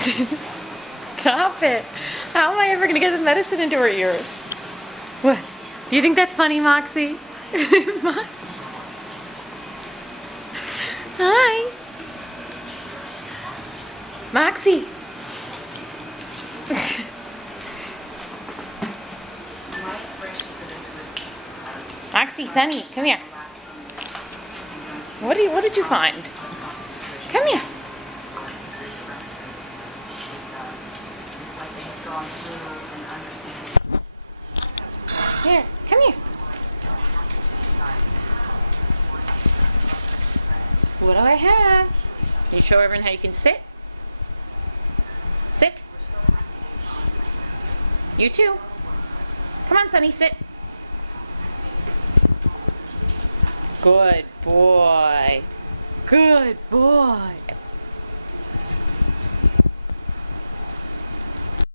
Stop it. How am I ever going to get the medicine into her ears? What? Do you think that's funny, Moxie? Hi. Moxie. Moxie, Sunny, come here. What did you find? Come here. Here, come here. What do I have? Can you show everyone how you can sit? Sit. You too. Come on, Sunny, sit. Good boy. Good boy.